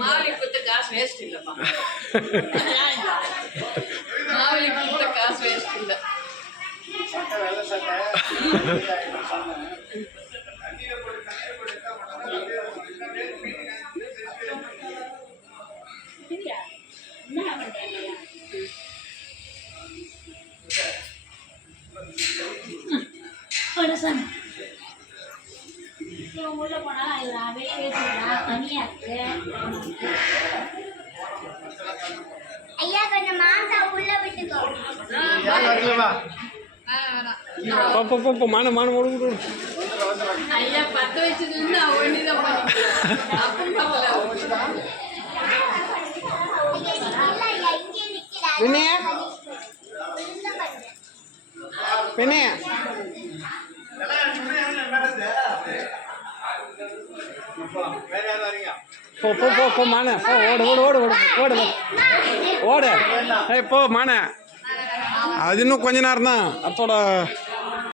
மாவலி கொடுத்த காசு வேஸ்ட் இல்லப்பா. மாவலி கொடுத்த காசு வேஸ்ட் இல்ல. உள்ள போனாலும் வெளியே தனியா இருக்கு. ஐயா கொஞ்சம் மாசா உள்ள விட்டுக்கோ. மான மான ஐயா பத்து வச்சதுன்னு ஒண்ணுதான் போ மான ஓடு ஓடு ஓடு ஓடு ஓடு ஏய் போ மான அது இன்னும் கொஞ்ச நேரம் தான். அப்போட